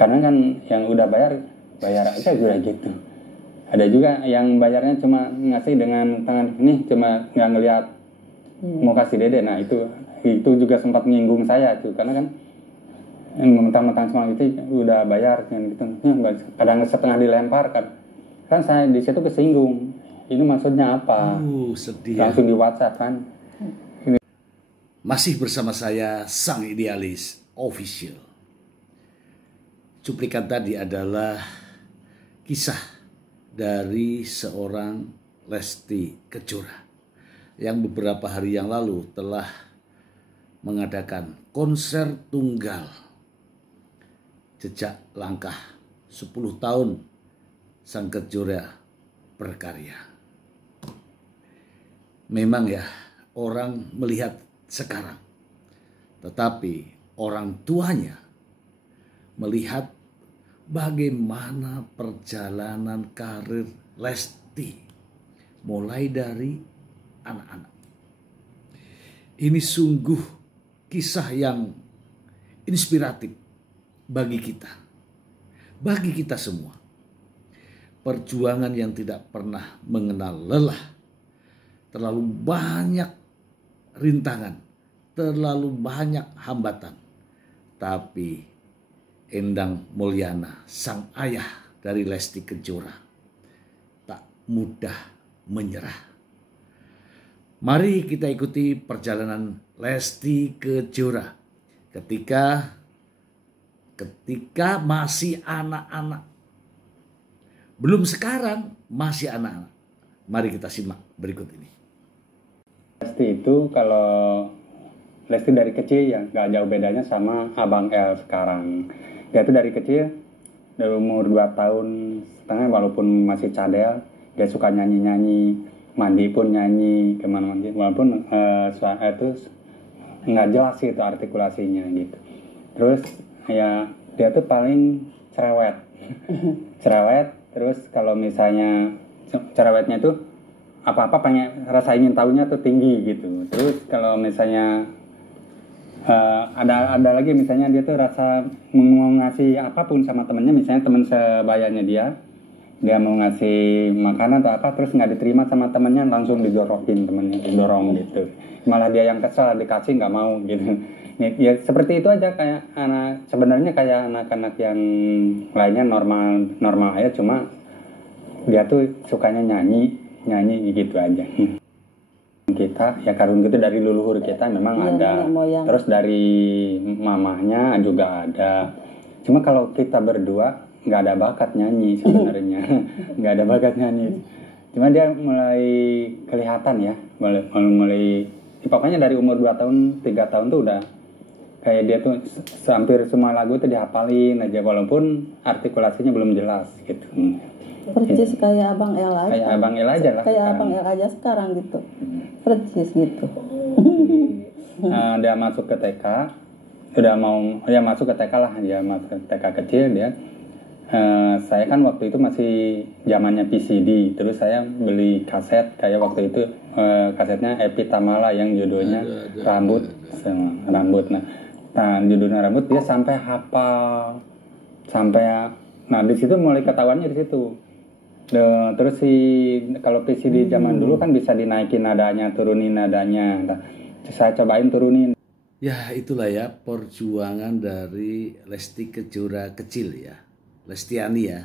Karena kan yang udah bayar aja udah gitu. Ada juga yang bayarnya cuma ngasih dengan tangan ini, cuma nggak ngelihat mau kasih dede. Nah itu juga sempat menyinggung saya tuh, karena kan mentang-mentang semua itu udah bayar kan gitu. Kadang setengah dilempar kan saya di situ kesinggung. Ini maksudnya apa? Sedih. Langsung di WhatsApp kan. Masih bersama saya Sang Idealis Official. Cuplikan tadi adalah kisah dari seorang Lesti Kejora yang beberapa hari yang lalu telah mengadakan konser tunggal jejak langkah 10 tahun Sang Kejora berkarya. Memang ya, orang melihat sekarang, tetapi orang tuanya melihat bagaimana perjalanan karir Lesti mulai dari anak-anak. Ini sungguh kisah yang inspiratif bagi kita semua. Perjuangan yang tidak pernah mengenal lelah, terlalu banyak rintangan, terlalu banyak hambatan. Tapi Endang Mulyana, sang ayah dari Lesti Kejora, tak mudah menyerah. Mari kita ikuti perjalanan Lesti Kejora ketika masih anak-anak. Belum sekarang, masih anak-anak. Mari kita simak berikut ini. Lesti itu kalau Lesti dari kecil ya gak jauh bedanya sama Abang El sekarang. Dia tuh dari kecil, dari umur 2 tahun setengah walaupun masih cadel, dia suka nyanyi-nyanyi, mandi pun nyanyi, kemana-mana. Walaupun suara itu nggak jelas itu artikulasinya gitu. Terus ya dia tuh paling cerewet. Terus kalau misalnya cerewetnya tuh apa-apa pengen rasa ingin tahunya tuh tinggi gitu. Terus kalau misalnya ada lagi misalnya dia tuh rasa mau ngasih apapun sama temennya, misalnya temen sebayanya dia mau ngasih makanan atau apa, terus nggak diterima sama temennya, langsung didorokin temennya, didorong gitu. Malah dia yang kesel, dikasih nggak mau gitu. Ya seperti itu aja, kayak sebenarnya kayak anak-anak yang lainnya normal aja, cuma dia tuh sukanya nyanyi gitu aja. Kita ya karun gitu dari leluhur kita memang ada, terus dari mamahnya juga ada. Cuma kalau kita berdua nggak ada bakat nyanyi sebenarnya. Nggak ada bakat nyanyi, cuma dia mulai kelihatan ya, mulai pokoknya dari umur 2 tahun 3 tahun tuh udah kayak dia tuh hampir semua lagu tuh dihafalin aja walaupun artikulasinya belum jelas gitu. Percis kayak Abang El aja. Kayak Abang El aja lah. Kayak Abang El aja sekarang gitu. Percis gitu. Dia masuk ke TK, masuk ke TK lah, dia masuk ke TK kecil dia. Saya kan waktu itu masih zamannya PCD, terus saya beli kaset kayak waktu itu kasetnya Epi Tamala yang judulnya Rambut. Nah judulnya Rambut dia sampai hafal, nah di situ mulai ketahuannya di situ. Terus kalau PCD zaman dulu kan bisa dinaikin nadanya, turunin nadanya. Nah, saya cobain turunin. Ya itulah ya perjuangan dari Lesti Kejora kecil ya, Lestiani ya.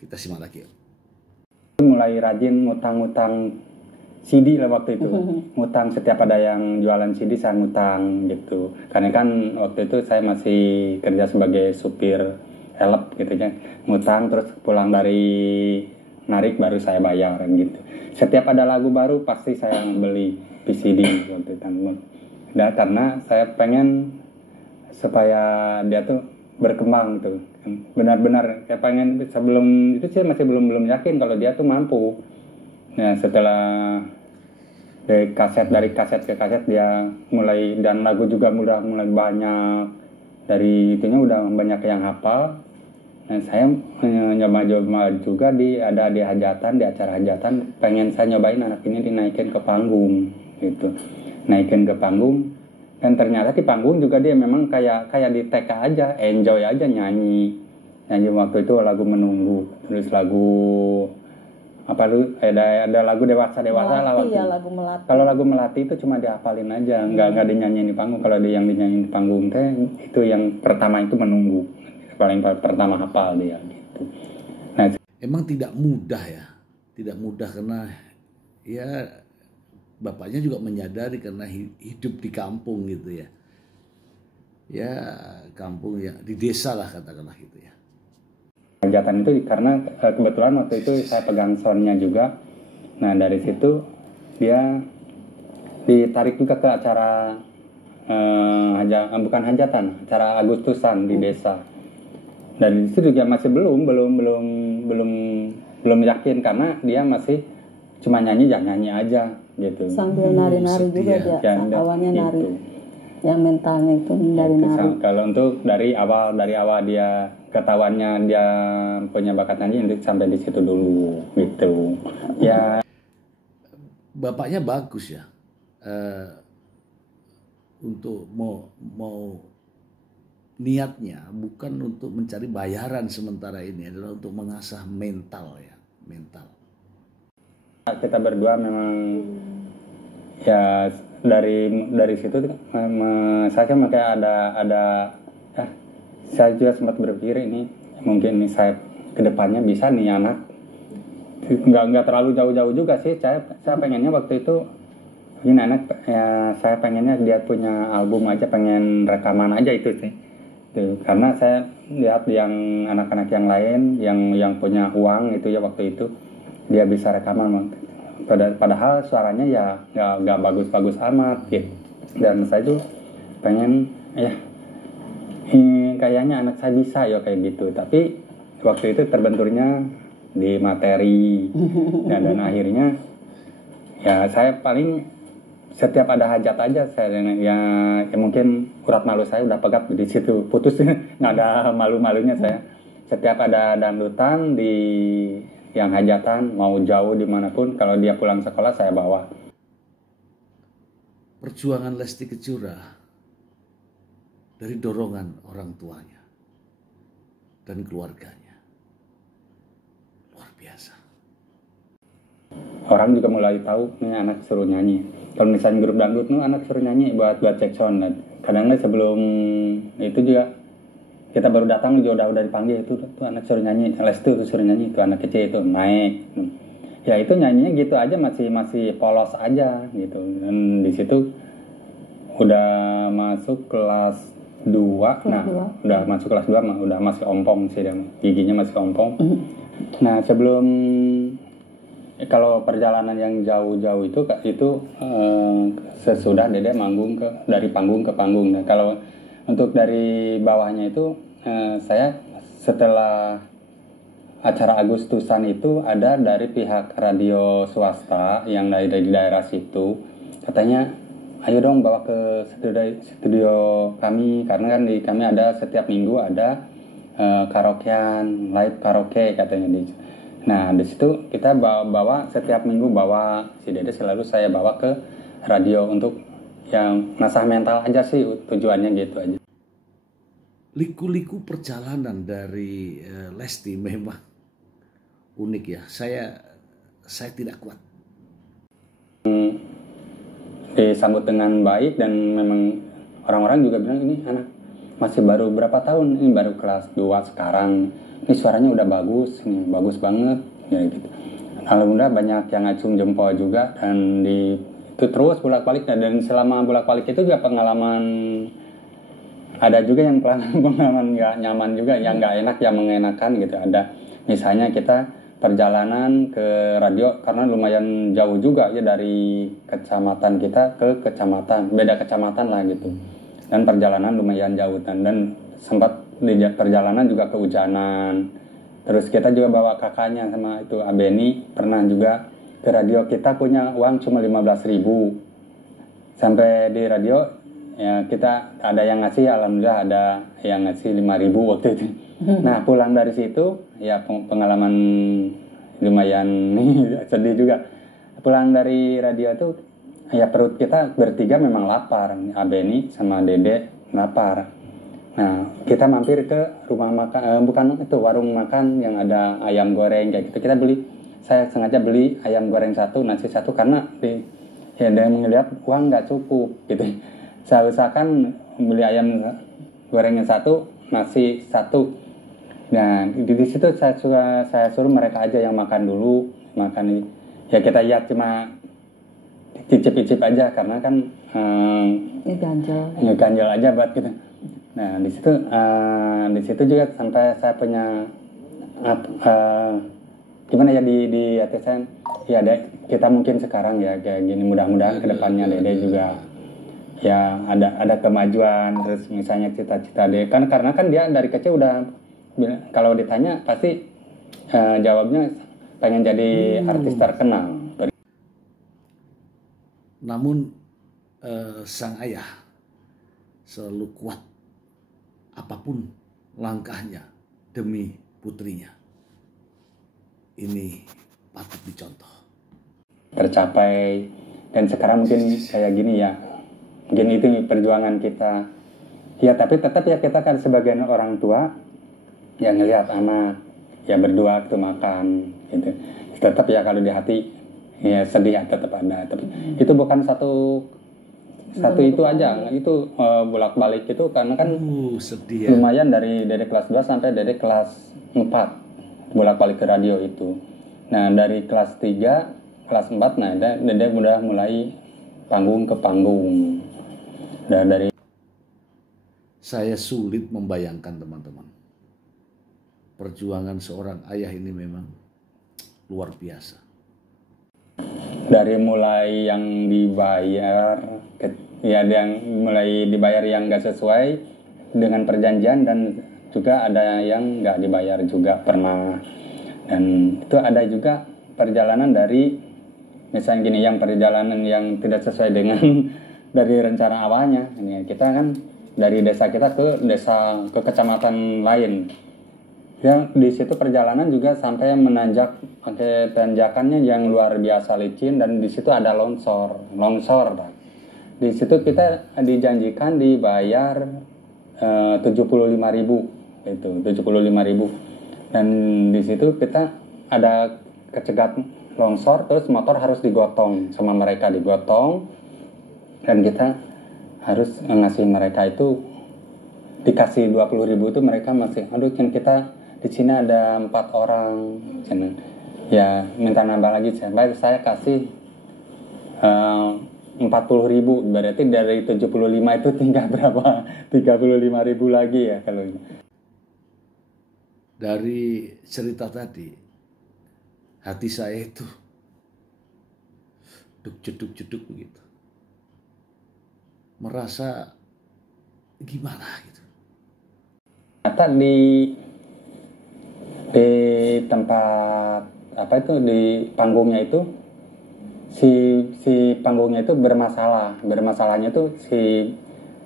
Kita simak lagi. Mulai rajin ngutang CD lah waktu itu. Ngutang setiap ada yang jualan CD saya ngutang gitu. Karena kan waktu itu saya masih kerja sebagai supir help gitu ya. Ngutang terus pulang dari narik baru saya bayar gitu. Setiap ada lagu baru pasti saya beli PCD waktu itu. Dan karena saya pengen supaya dia tuh berkembang tuh. Benar-benar kayak pengen, sebelum itu sih masih belum yakin kalau dia tuh mampu. Nah, setelah dari kaset ke kaset dia mulai, dan lagu juga mulai banyak, dari itunya udah banyak yang hafal. Nah, saya nyoba juga di acara hajatan, pengen saya nyobain anak ini dinaikin ke panggung gitu. Naikin ke panggung, Dan ternyata di panggung juga dia memang kayak di TK aja, enjoy aja nyanyi waktu itu lagu Menunggu, terus lagu apa lu ada lagu dewasa lah waktu. Ya, lagu Melati. Kalau lagu Melati itu cuma dihafalin aja, nggak dinyanyiin di panggung. Kalau yang dinyanyiin di panggung teh itu yang pertama itu Menunggu, paling pertama hafal dia gitu. Nah, emang tidak mudah karena ya bapaknya juga menyadari karena hidup di kampung gitu ya kampung ya di desa lah katakanlah gitu ya. Hajatan itu karena kebetulan waktu itu saya pegang soundnya juga. Nah dari situ dia ditarik juga ke acara bukan hajatan, acara Agustusan di desa. Dan di situ juga masih belum yakin karena dia masih cuma nyanyi aja gitu. Sambil nari-nari juga dia, awalnya gitu. Nari. Yang mentalnya itu dari nari. Kalau untuk dari awal dia ketahuannya dia punya bakat nyanyi sampai di situ dulu gitu. Ya. Bapaknya bagus ya. Untuk mau niatnya bukan untuk mencari bayaran sementara ini, adalah untuk mengasah mental. Kita berdua memang ya dari situ saya kan kayak ada saya juga sempat berpikir ini mungkin nih saya kedepannya bisa nih anak nggak terlalu jauh-jauh juga sih. Saya pengennya waktu itu ini anak ya saya pengennya dia punya album aja, pengen rekaman aja itu sih. Tuh, karena saya lihat yang anak-anak yang lain yang punya uang itu ya waktu itu dia bisa rekaman. Padahal suaranya ya nggak bagus-bagus amat gitu. Dan saya tuh pengen kayaknya anak saya bisa ya kayak gitu. Tapi waktu itu terbenturnya di materi dan akhirnya ya saya paling setiap ada hajat aja saya ya mungkin urat malu saya udah pegat di situ, putus nggak ada malu-malunya saya. Setiap ada dangdutan di yang hajatan mau jauh dimanapun, kalau dia pulang sekolah saya bawa. Perjuangan Lesti Kejora dari dorongan orang tuanya dan keluarganya luar biasa. Orang juga mulai tahu nih anak suruh nyanyi. Kalau misalnya grup dangdut nih anak suruh nyanyi buat cek sound. Kadang-kadang sebelum itu juga kita baru datang juga udah dipanggil tuh anak suruh nyanyi, Lesti tuh suruh nyanyi, itu anak kecil itu naik. Ya itu nyanyinya gitu aja masih polos aja gitu. Dan di situ udah masuk kelas 2. Udah masuk kelas 2 udah masih ompong sih dia. Giginya masih ompong. Nah, sebelum kalau perjalanan yang jauh-jauh itu sesudah Dede manggung dari panggung ke panggung. Nah, kalau untuk dari bawahnya itu saya setelah acara Agustusan itu ada dari pihak radio swasta yang dari daerah situ, katanya ayo dong bawa ke studio kami, karena kan di kami ada setiap minggu ada karaokean, live karaoke katanya. Nah di situ kita bawa setiap minggu, bawa si Dede selalu saya bawa ke radio untuk yang ngasah mental aja sih, tujuannya gitu aja. Liku-liku perjalanan dari Lesti memang unik ya. Saya tidak kuat. Disambut dengan baik dan memang orang-orang juga bilang ini anak masih baru berapa tahun, ini baru kelas 2 sekarang. Ini suaranya udah bagus, ini bagus banget ya gitu. Alhamdulillah banyak yang ngacung jempol juga, dan itu terus bolak-balik. Dan selama bolak-balik itu juga pengalaman, ada juga yang pengalaman nggak nyaman juga, yang nggak enak, yang mengenakan gitu. Ada misalnya kita perjalanan ke radio karena lumayan jauh juga ya dari kecamatan kita ke kecamatan, beda kecamatan lah gitu. Dan perjalanan lumayan jauh dan sempat di perjalanan juga kehujanan. Terus kita juga bawa kakaknya sama itu Abeni, pernah juga ke radio. Kita punya uang cuma 15.000. Sampai di radio ya kita ada yang ngasih, alhamdulillah ada yang ngasih 5.000 waktu itu. Nah pulang dari situ ya pengalaman lumayan sedih juga. Pulang dari radio itu ya perut kita bertiga memang lapar. Abeni sama Dede lapar. Nah, kita mampir ke rumah makan, bukan itu, warung makan yang ada ayam goreng kayak gitu. Saya sengaja beli ayam goreng 1, nasi 1 karena dia melihat uang nggak cukup gitu. Saya usahakan beli ayam gorengnya 1, nasi 1. Nah, di situ saya suruh mereka aja yang makan dulu, ya kita lihat cuma cicip-cicip aja karena kan ganjel aja buat kita. Nah, di situ juga sampai saya punya gimana ya di hati saya, ya kita mungkin sekarang ya kayak gini, mudah-mudahan kedepannya Dede juga ya ada kemajuan, terus misalnya cita-cita Dede kan, karena kan dia dari kecil udah kalau ditanya pasti jawabnya pengen jadi artis terkenal. Namun sang ayah selalu kuat apapun langkahnya demi putrinya. Ini patut dicontoh. Tercapai, dan sekarang mungkin kayak gini ya, mungkin itu perjuangan kita. Ya tapi tetap ya kita kan sebagai orang tua yang ngelihat anak ya berdoa waktu makan gitu. Tetap ya kalau di hati ya sedih tetap ada. Tapi itu bukan satu itu aja, itu bolak-balik itu karena kan sedih ya. Lumayan dari kelas 2 sampai dari kelas 4 bolak-balik ke radio itu. Nah dari kelas 3, kelas 4, nah Dede udah mulai panggung ke panggung. Dan dari saya sulit membayangkan teman-teman. Perjuangan seorang ayah ini memang luar biasa. Dari mulai yang dibayar, mulai dibayar yang nggak sesuai dengan perjanjian, dan juga ada yang nggak dibayar juga pernah. Dan itu ada juga perjalanan dari misalnya gini, yang perjalanan yang tidak sesuai dengan dari rencana awalnya. Ini kita kan dari desa kita ke kecamatan lain. Ya di situ perjalanan juga sampai menanjak, pakai tanjakannya yang luar biasa licin, dan di situ ada longsor. Di situ kita dijanjikan dibayar 75.000 itu 75.000, dan di situ kita ada kecegat longsor, terus motor harus digotong sama mereka, dan kita harus ngasih mereka itu, dikasih 20.000 itu mereka masih kan kita di sini ada 4 orang ya minta nambah lagi, saya kasih 40.000, berarti dari 75 itu tinggal berapa? 35.000 lagi ya kalau ini. Dari cerita tadi, hati saya itu jeduk begitu. Merasa gimana gitu. Ternyata di tempat apa itu, di panggungnya itu si panggungnya itu bermasalahnya tuh si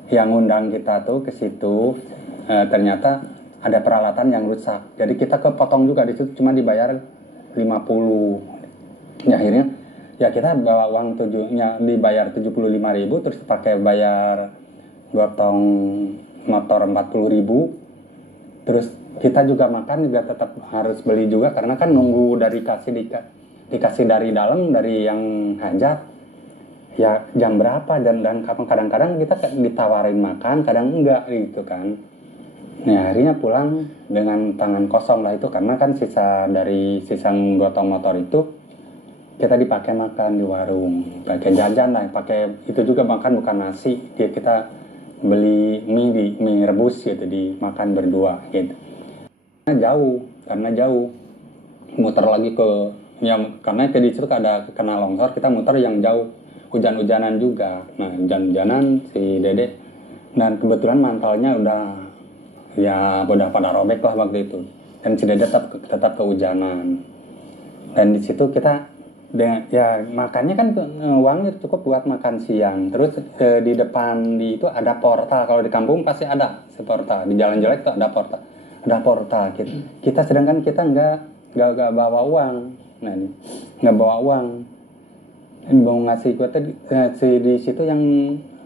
yang ngundang kita tuh ke situ ternyata ada peralatan yang rusak, jadi kita kepotong juga di situ, cuma dibayar 50. Ya akhirnya ya kita bawa uang dibayar 75.000, terus pakai bayar gotong motor 40.000, terus kita juga makan juga tetap harus beli juga karena kan nunggu dari dikasih dari dalam, dari yang hajat ya jam berapa, dan kadang-kadang kita ditawarin makan, kadang enggak gitu kan. Nah akhirnya pulang dengan tangan kosong lah itu, karena kan sisa gotong motor itu kita dipakai makan di warung, pakai jajan lah, pakai itu juga makan bukan nasi, kita beli mie rebus gitu, dimakan berdua gitu. Karena jauh muter lagi karena di situ ada kena longsor, kita muter yang jauh, hujan-hujanan juga. Nah hujan-hujanan si Dede, dan kebetulan mantalnya udah pada robek lah waktu itu, dan si Dede tetap kehujanan. Dan di situ kita makannya kan uangnya cukup buat makan siang. Terus di depan itu ada portal, kalau di kampung pasti ada si portal, di jalan jelek tuh ada portal kita sedangkan kita nggak bawa uang. Nah nggak bawa uang, mau ngasih gue tuh di situ yang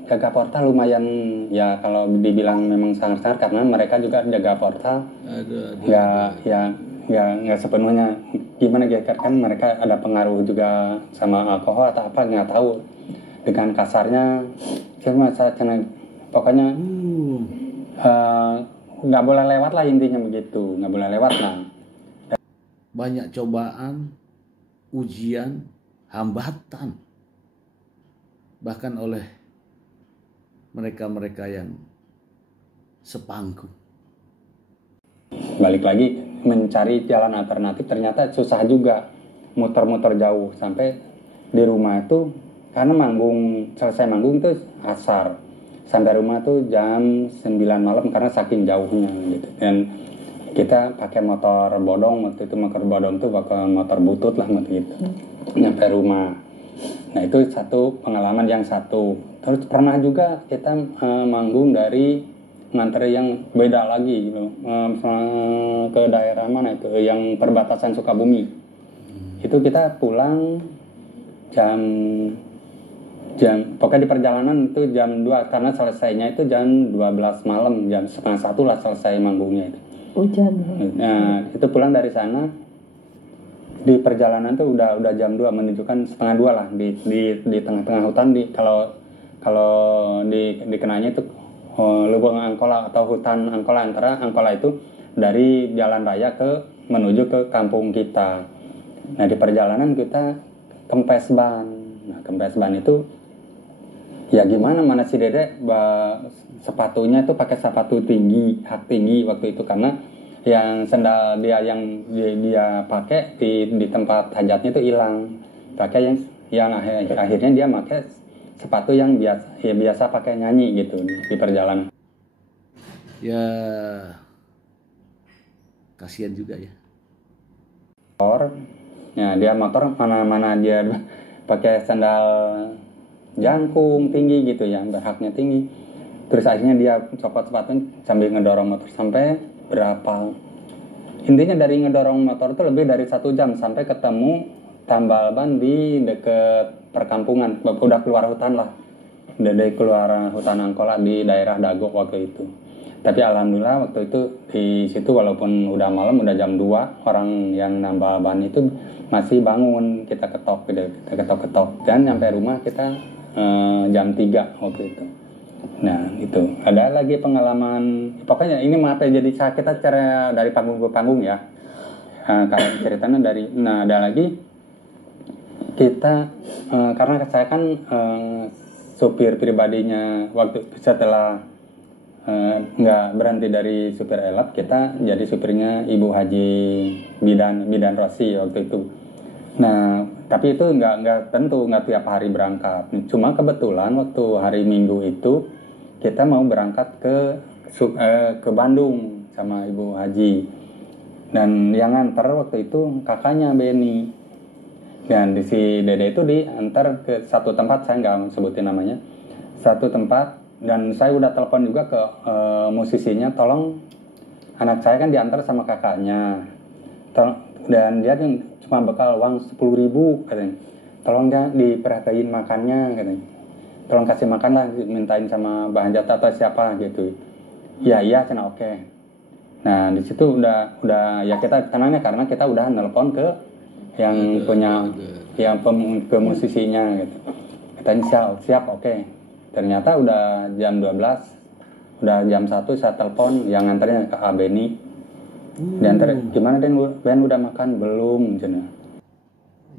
jaga portal lumayan ya, kalau dibilang memang sangat-sangat, karena mereka juga jaga portal. Nggak sepenuhnya gimana ya, kan mereka ada pengaruh juga sama alkohol atau apa nggak tahu, dengan kasarnya cuma saya pokoknya nggak boleh lewat lah, intinya begitu, nggak boleh lewat. Nah, banyak cobaan, ujian, hambatan, bahkan oleh mereka-mereka yang sepangku. Balik lagi mencari jalan alternatif, ternyata susah juga, muter-muter jauh sampai di rumah itu, karena selesai manggung itu asar, sampai rumah tuh jam 9 malam karena saking jauhnya gitu. Dan kita pakai motor bodong, waktu itu motor bodong tuh pakai motor butut lah gitu, nyampe rumah. Nah itu satu pengalaman yang satu. Terus pernah juga kita manggung dari nganter yang beda lagi gitu, ke daerah mana itu, yang perbatasan Sukabumi. Itu kita pulang jam pokoknya di perjalanan itu jam 2, karena selesainya itu jam 12 malam, jam setengah 1 lah selesai manggungnya itu. Hujan. Nah itu pulang dari sana, di perjalanan tuh udah jam 2, menunjukkan setengah 2 lah, di tengah-tengah hutan, kalau dikenanya itu Lubang Angkola atau hutan Angkola, antara Angkola itu dari jalan raya menuju ke kampung kita. Nah di perjalanan kita kempes ban. Nah kempes ban itu ya gimana, mana si Dede sepatunya itu pakai sepatu tinggi, hak tinggi waktu itu, karena yang sendal dia pakai di tempat hajatnya itu hilang. Pakai yang akhirnya dia pakai sepatu yang biasa pakai nyanyi gitu di perjalanan. Ya kasihan juga ya. Ya dia motor mana dia pakai sandal jangkung tinggi gitu ya, berhaknya tinggi. Terus akhirnya dia copot sepatunya sambil ngedorong motor sampai berapa. Intinya dari ngedorong motor itu lebih dari 1 jam sampai ketemu tambal ban di deket perkampungan. Udah keluar hutan lah. Udah dari keluar hutan Angkola di daerah Dago waktu itu. Tapi alhamdulillah waktu itu di situ walaupun udah malam, udah jam 2, orang yang nambal ban itu masih bangun, kita ketok. Dan nyampe rumah kita jam 3 waktu itu. Nah itu ada lagi pengalaman, pokoknya ini maaf ya, jadi kita cara dari panggung ke panggung ya. Kalau ceritanya ada lagi kita karena saya kan supir pribadinya, waktu setelah nggak berhenti dari supir elap, kita jadi supirnya Ibu Haji Bidan Rosi waktu itu. Nah tapi itu nggak tentu nggak tiap hari berangkat, cuma kebetulan waktu hari Minggu itu kita mau berangkat ke Bandung sama Ibu Haji, dan yang nganter waktu itu kakaknya Beni. Dan si Dede itu diantar ke satu tempat, saya nggak sebutin namanya, satu tempat, dan saya udah telepon juga ke musisinya, tolong anak saya kan diantar sama kakaknya, dan dia yang cuma bekal uang 10.000 katanya, tolong dia diperhatiin makannya katanya, tolong kasih makan lah, mintain sama Mbak Hanjata atau siapa gitu. Iya cina oke. Nah di situ udah ya kita tenangnya, karena kita udah nelpon ke yang punya yang ke musisinya gitu. Katanya siap oke. Ternyata udah jam 12, udah jam 1 saya telepon yang nganternya ke Beni. Diantar, gimana Den, Ben udah makan belum? Cina.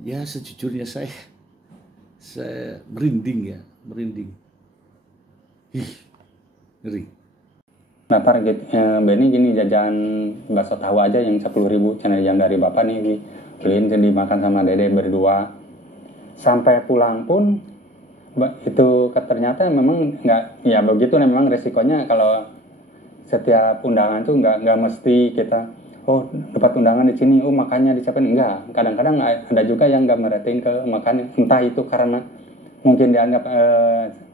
Ya sejujurnya saya merinding. Ngeri. Nah target Beni gini, jajan bakso tahu aja yang 10.000, cina yang dari bapak nih beliin, jadi makan sama Dede berdua. Sampai pulang pun itu ternyata memang nggak, ya begitu memang resikonya kalau setiap undangan tuh nggak mesti kita dapat undangan di sini, makannya disiapin, enggak. Kadang-kadang ada juga yang nggak merating ke makannya, entah itu karena mungkin dianggap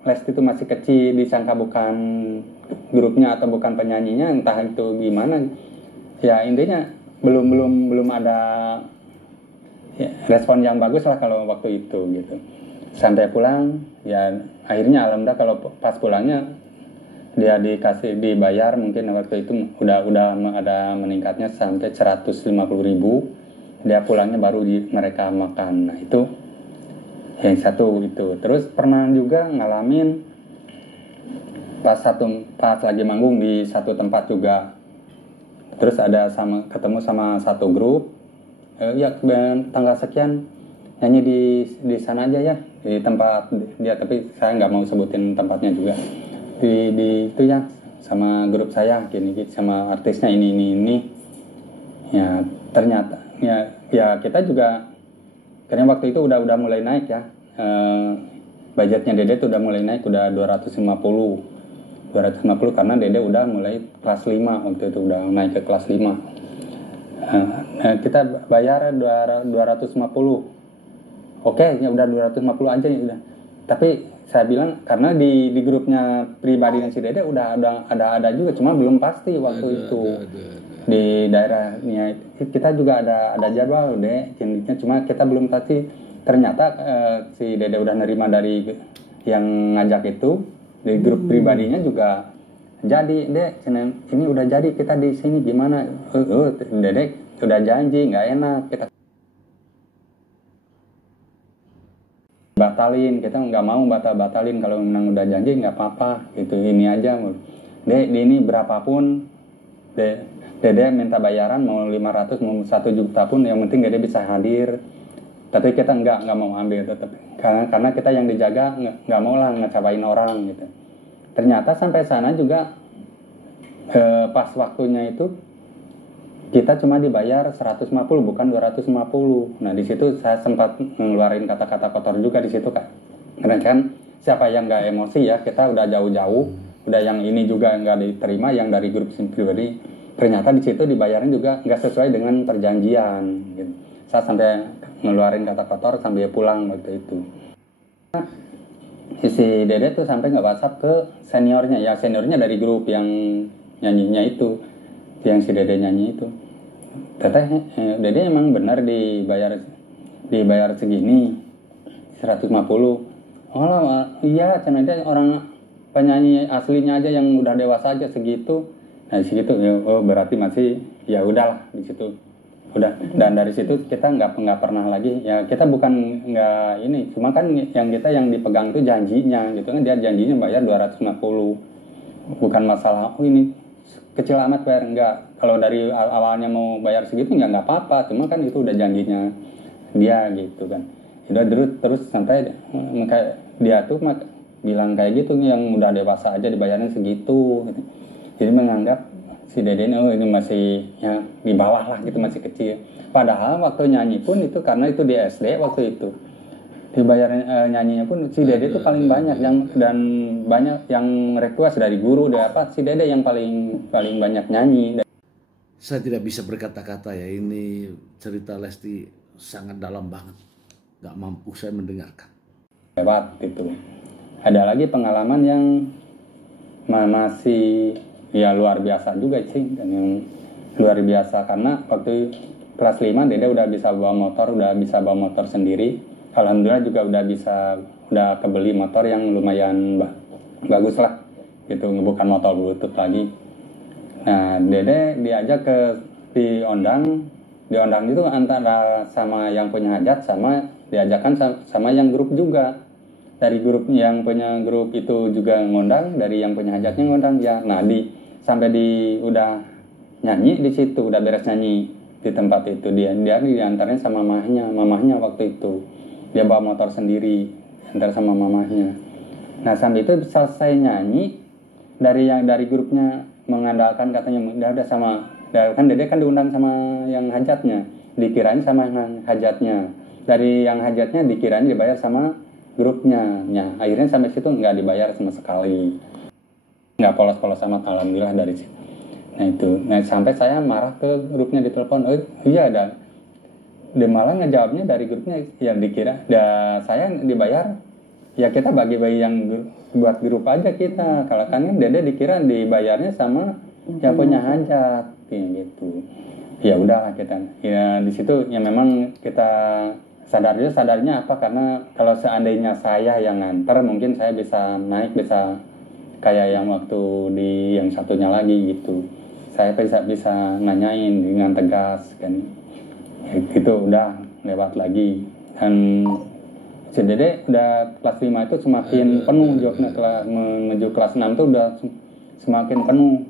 Lesti itu masih kecil, disangka bukan grupnya atau bukan penyanyinya, entah itu gimana. Ya intinya belum ada respon yang bagus lah kalau waktu itu gitu. sampai pulang ya akhirnya alhamdulillah kalau pas pulangnya dia dibayar mungkin waktu itu udah ada meningkatnya sampai 150.000. Dia pulangnya baru mereka makan. Nah itu yang satu itu. Terus pernah juga ngalamin pas lagi manggung di satu tempat juga. Terus ada ketemu sama satu grup. Ya tanggal sekian nyanyi di sana aja ya, di tempat dia, tapi saya nggak mau sebutin tempatnya juga. Di itu ya sama grup saya gini sama artisnya ini ya ternyata ya kita juga karena waktu itu udah mulai naik ya, budgetnya Dede tuh udah mulai naik, udah 250 karena Dede udah mulai kelas 5 waktu itu, udah naik ke kelas 5. Kita bayar 250. Oke, ya udah 250 aja ya udah. Tapi saya bilang karena di grupnya pribadi dan si Dede udah ada juga, cuma belum pasti waktu itu. Di daerahnya kita juga ada jadwal deh, cuma kita belum pasti. Ternyata si Dede udah nerima dari yang ngajak itu, di grup pribadinya juga jadi deh, ini udah jadi kita di sini gimana? Dede udah janji, nggak enak kita batalin, kita nggak mau batalin, kalau memang udah janji nggak apa-apa gitu, ini aja Dek, ini berapapun Dede minta bayaran mau 500 mau 1 juta pun yang penting Dede bisa hadir, tapi kita nggak mau ambil tetap karena kita yang dijaga nggak mau lah ngecewain orang gitu. Ternyata sampai sana juga pas waktunya itu kita cuma dibayar 150 bukan 250. Nah di situ saya sempat ngeluarin kata-kata kotor juga di situ Kak. Karena kan siapa yang nggak emosi ya, kita udah jauh-jauh, udah yang ini juga nggak diterima, yang dari grup pribadi. Ternyata di situ dibayarin juga nggak sesuai dengan perjanjian. Gitu. Saya sampai ngeluarin kata kotor sambil pulang waktu itu. Nah, si Dede tuh sampai nggak WhatsApp ke seniornya, ya seniornya dari grup yang nyanyinya itu, yang si Dede nyanyi itu. Teteh, Dede emang benar dibayar segini 150. Oh lah, iya, aja orang penyanyi aslinya aja yang udah dewasa aja segitu. Nah di situ ya, oh berarti masih ya udahlah di situ. Udah, dan dari situ kita nggak pernah lagi ya, kita bukan nggak ini, cuma kan yang kita yang dipegang itu janjinya gitu kan, dia janjinya bayar 250. Bukan masalah ini kecil amat bayar, enggak. Kalau dari awalnya mau bayar segitu nggak apa-apa, cuma kan itu udah janjinya dia gitu kan. Udah terus sampai dia tuh bilang kayak gitu, yang udah dewasa aja dibayarnya segitu gitu. Jadi menganggap si Dede ini masih ya di bawah lah gitu, masih kecil. Padahal waktu nyanyi pun itu karena itu di SD waktu itu dibayar nyanyinya pun si Dede itu paling banyak dan banyak yang request dari guru dari apa, si Dede yang paling banyak nyanyi. Saya tidak bisa berkata-kata ya, ini cerita Lesti sangat dalam banget, nggak mampu saya mendengarkan. Hebat gitu. Ada lagi pengalaman yang masih ya luar biasa juga sih, dan yang luar biasa karena waktu kelas 5 Dede udah bisa bawa motor sendiri. Alhamdulillah juga udah kebeli motor yang lumayan bagus lah gitu, bukan motor bluetooth lagi. Nah Dede diajak diondang itu antara sama yang punya hajat sama diajakan sama yang grup juga. Dari grup yang punya grup itu juga ngundang, dari yang punya hajatnya ngundang ya. Nah sampai udah nyanyi di situ, udah beres nyanyi di tempat itu, dia diantarnya sama mamahnya waktu itu. Dia bawa motor sendiri, antar sama mamahnya. Nah sampai itu selesai nyanyi, dari grupnya mengandalkan katanya kan Dede kan diundang sama yang hajatnya, dikirain sama yang hajatnya. Dari yang hajatnya dikirain dibayar sama grupnya. Ya, akhirnya sampai situ nggak dibayar sama sekali. Nggak polos-polos sama, alhamdulillah dari situ. Nah itu, sampai saya marah ke grupnya di telepon. Oh iya ada. Dia malah ngejawabnya dari grupnya yang dikira saya dibayar ya, kita bagi-bagi yang buat grup aja kita. Kalau kan Dede dikira dibayarnya sama yang punya hajat kayak gitu. Ya udahlah kita ya di situ ya memang kita sadarnya apa, karena kalau seandainya saya yang nganter mungkin saya bisa naik, bisa kayak yang waktu di yang satunya lagi gitu, saya bisa nanyain dengan tegas kan, gitu udah lewat lagi. Dan si Dede udah kelas 5 itu semakin penuh jobnya, menuju kelas 6 itu udah semakin penuh,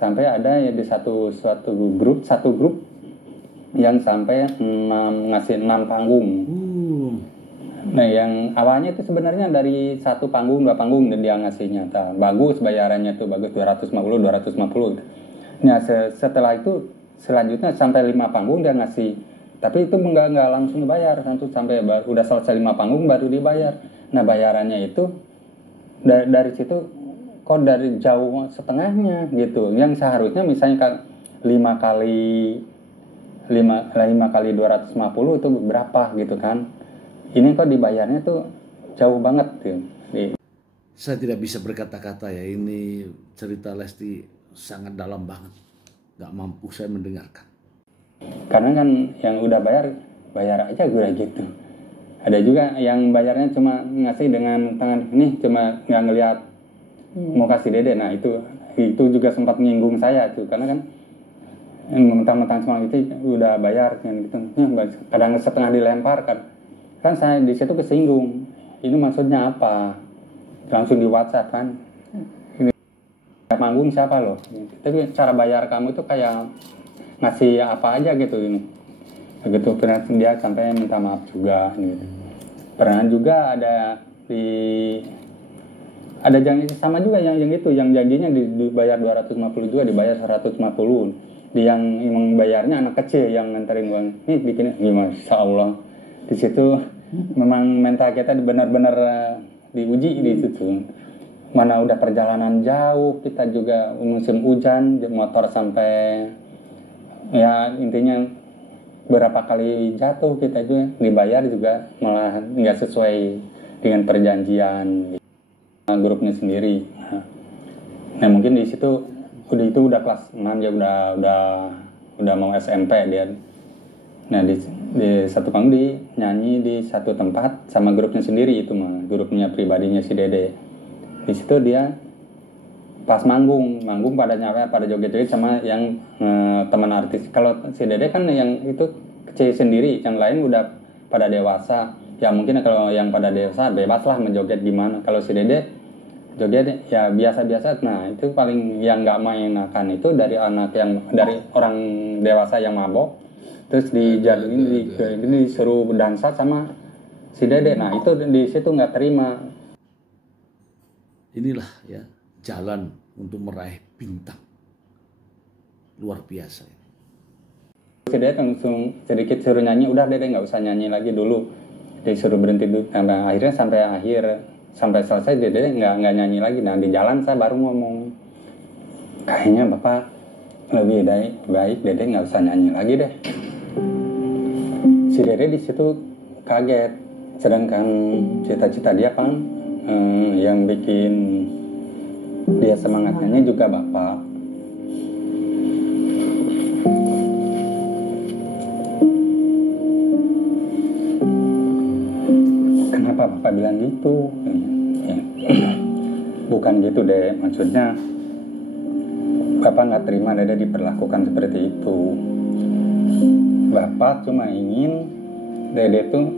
sampai ada ya di satu grup yang sampai ngasih 6 panggung. Nah yang awalnya itu sebenarnya dari 1 panggung 2 panggung dan dia ngasihnya bagus, bayarannya tuh bagus 250. Nah setelah itu selanjutnya sampai 5 panggung dia ngasih, tapi itu nggak langsung dibayar, langsung sampai udah selesai 5 panggung baru dibayar. Nah bayarannya itu dari situ kok dari jauh setengahnya gitu, yang seharusnya misalnya 5 kali 250 itu berapa gitu kan, ini kok dibayarnya tuh jauh banget tuh. Saya tidak bisa berkata-kata ya, ini cerita Lesti sangat dalam banget, nggak mampu saya mendengarkan. Karena kan yang udah bayar aja gue gitu. Ada juga yang bayarnya cuma ngasih dengan tangan ini, cuma nggak ngelihat mau kasih Dede. Nah itu juga sempat menyinggung saya tuh, karena kan mentang-mentang semua itu udah bayar kan gitu, kadang setengah dilempar kan saya di situ kesinggung, ini maksudnya apa, langsung di WhatsApp kan, ini manggung siapa loh, tapi cara bayar kamu itu kayak ngasih apa aja gitu ini, begitu. Pernah dia sampai minta maaf juga gitu. Pernah juga ada janji sama juga yang itu, yang janjinya dibayar 250 juga dibayar 150. Yang emang bayarnya anak kecil yang nganterin uang, nih bikinnya gimana, Masya Allah. Di situ memang mental kita benar-benar diuji di situ. Mana udah perjalanan jauh, kita juga musim hujan, motor sampai ya intinya berapa kali jatuh, kita juga dibayar juga malah nggak sesuai dengan perjanjian grupnya sendiri. Nah mungkin di situ udah kelas 6 ya, udah mau SMP dia. Nah di satu panggung nyanyi di satu tempat sama grupnya sendiri, itu mah grupnya pribadinya si Dede. Di situ dia pas manggung pada joget-joget sama yang teman artis. Kalau si Dede kan yang itu kecil sendiri, yang lain udah pada dewasa. Ya mungkin kalau yang pada dewasa bebas lah menjoget gimana. Kalau si Dede joget ya biasa-biasa. Nah itu paling yang nggak main akan itu dari orang dewasa yang mabok, terus disuruh dansa sama si Dede. Nah itu di situ nggak terima. Inilah ya jalan untuk meraih bintang luar biasa. Si Dede langsung sedikit suruh nyanyi, udah Dede nggak usah nyanyi lagi dulu, disuruh berhenti dulu. Nah, akhirnya sampai selesai Dede nggak nyanyi lagi. Nah di jalan saya baru ngomong, kayaknya Bapak lebih baik Dede nggak usah nyanyi lagi deh. Si Dede di situ kaget, sedangkan cita-cita dia kan yang bikin dia semangatnya juga Bapak. Kenapa Bapak bilang gitu? Bukan gitu deh, maksudnya Bapak nggak terima Dede diperlakukan seperti itu. Bapak cuma ingin Dede tuh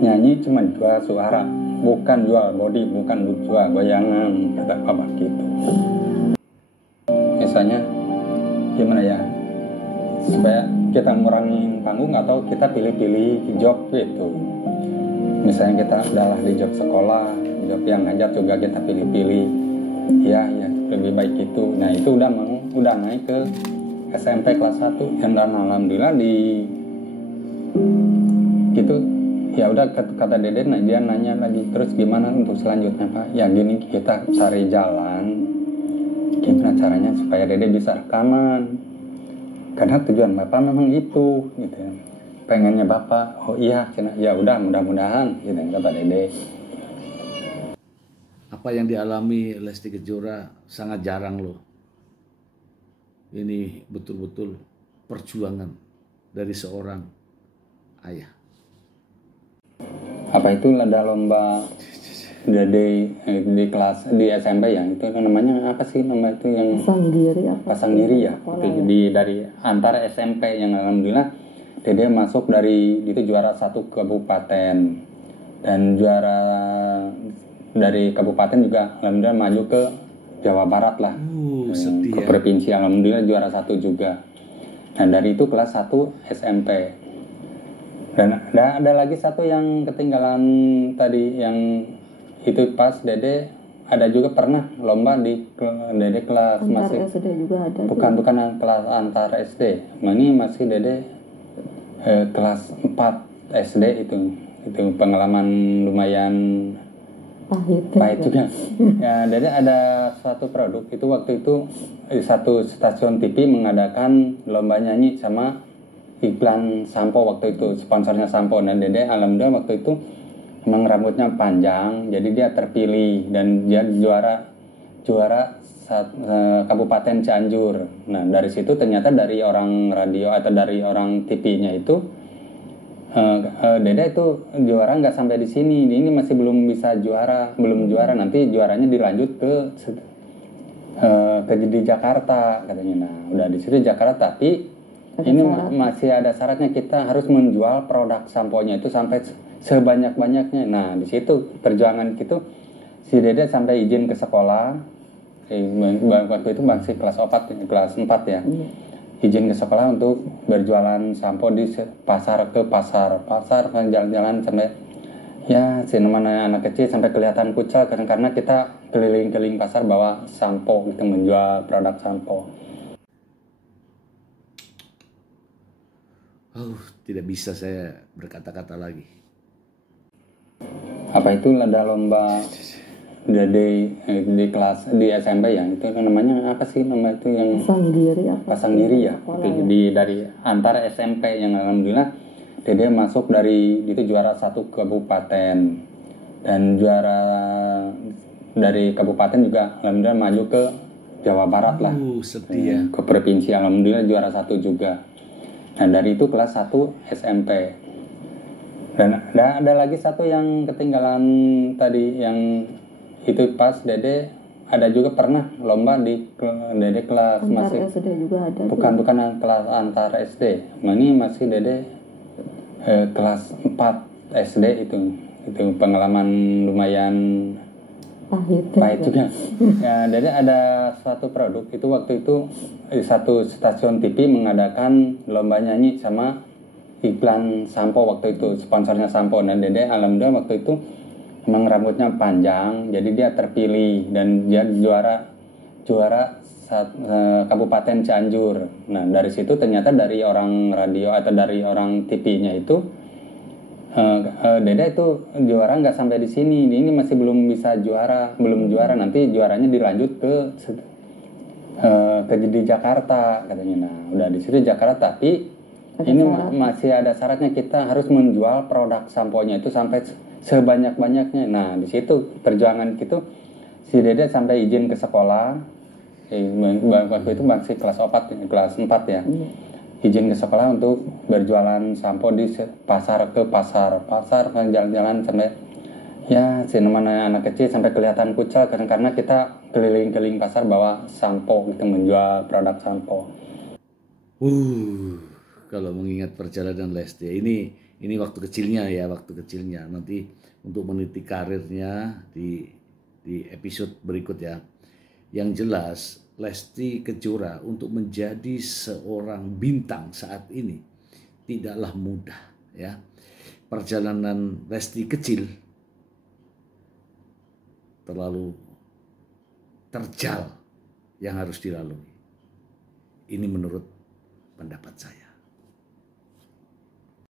nyanyi cuma 2 suara, bukan jual body, bukan jual goyangan, kata Bapak gitu. Misalnya gimana ya, supaya kita ngurangin panggung atau kita pilih-pilih job gitu. Misalnya kita udahlah di job sekolah, job yang ngajak juga kita pilih-pilih, ya lebih baik gitu. Nah itu udah naik ke SMP kelas 1, dan alhamdulillah di gitu ya udah kata Dede. Nah dia nanya lagi, terus gimana untuk selanjutnya Pak? Ya gini, kita cari jalan gimana caranya supaya Dede bisa rekaman, karena tujuan Bapak memang itu gitu ya. Pengennya Bapak, oh iya, ya udah mudah-mudahan gitu kata Dede. Apa yang dialami Lesti Kejora sangat jarang loh. Ini betul-betul perjuangan dari seorang ayah. Apa itu ada lomba di kelas di SMP ya, itu namanya apa sih nama itu yang pasang diri ya, itu dari antar SMP yang alhamdulillah Dede masuk dari itu juara 1 kabupaten, dan juara dari kabupaten juga alhamdulillah maju ke Jawa Barat lah, ke provinsi alhamdulillah juara 1 juga. Nah dari itu kelas 1 SMP. Dan ada lagi satu yang ketinggalan tadi, yang itu pas Dede ada juga pernah lomba di Dede kelas antar masih SD juga ada. Bukan kelas antar SD. Nah, ini masih Dede kelas 4 SD itu pengalaman lumayan pahit juga. Ya, Dede ada suatu produk itu waktu itu satu stasiun TV mengadakan lomba nyanyi sama iklan sampo waktu itu, sponsornya sampo. Dan Dede alhamdulillah waktu itu memang rambutnya panjang, jadi dia terpilih dan dia juara Kabupaten Cianjur. Nah dari situ ternyata dari orang radio atau dari orang TV-nya itu Dede itu juara nggak sampai di sini, ini masih belum juara, nanti juaranya dilanjut ke di Jakarta katanya. Nah udah di situ Jakarta, tapi ini masih ada syaratnya, kita harus menjual produk samponya itu sampai sebanyak-banyaknya. Nah di situ perjuangan gitu si Dede sampai izin ke sekolah, waktu itu masih kelas 4 ya, izin ke sekolah untuk berjualan sampo di pasar jalan-jalan sampai ya mana anak kecil sampai kelihatan kucel karena kita keliling-keliling pasar bawa sampo, kita menjual produk sampo. Tidak bisa saya berkata-kata lagi. Apa itu ada lomba di kelas di SMP ya, itu namanya apa sih nama itu yang pasang diri ya, itu dari antar SMP yang alhamdulillah Dede masuk dari itu juara 1 kabupaten, dan juara dari kabupaten juga alhamdulillah maju ke Jawa Barat lah, ke provinsi alhamdulillah juara 1 juga. Nah dari itu kelas 1 SMP. Dan ada lagi satu yang ketinggalan tadi, yang itu pas Dede ada juga pernah lomba di Dede kelas antar masih SD juga ada. Bukan kelas antar SD. Nah ini masih Dede kelas 4 SD itu pengalaman lumayan pahit juga. Ya, Dede ada suatu produk itu waktu itu satu stasiun TV mengadakan lomba nyanyi sama iklan sampo waktu itu, sponsornya sampo. Dan Dede alhamdulillah waktu itu memang rambutnya panjang, jadi dia terpilih dan dia juara Kabupaten Cianjur. Nah dari situ ternyata dari orang radio atau dari orang TV-nya itu Dede itu juara nggak sampai di sini, ini masih belum juara, nanti juaranya dilanjut ke di Jakarta katanya. Nah udah di situ Jakarta, tapi ini masih ada syaratnya, kita harus menjual produk samponya itu sampai sebanyak-banyaknya. Nah di situ perjuangan gitu si Dede sampai izin ke sekolah, waktu itu masih kelas 4 ya, izin ke sekolah untuk berjualan sampo di pasar jalan-jalan sampai ya mana anak kecil sampai kelihatan kucel karena kita keliling-keliling pasar bawa sampo, kita menjual produk sampo. Kalau mengingat perjalanan Lesti, ini waktu kecilnya nanti untuk meniti karirnya di episode berikut ya. Yang jelas Lesti Kejora untuk menjadi seorang bintang saat ini tidaklah mudah ya. Perjalanan Lesti kecil terlalu terjal yang harus dilalui. Ini menurut pendapat saya.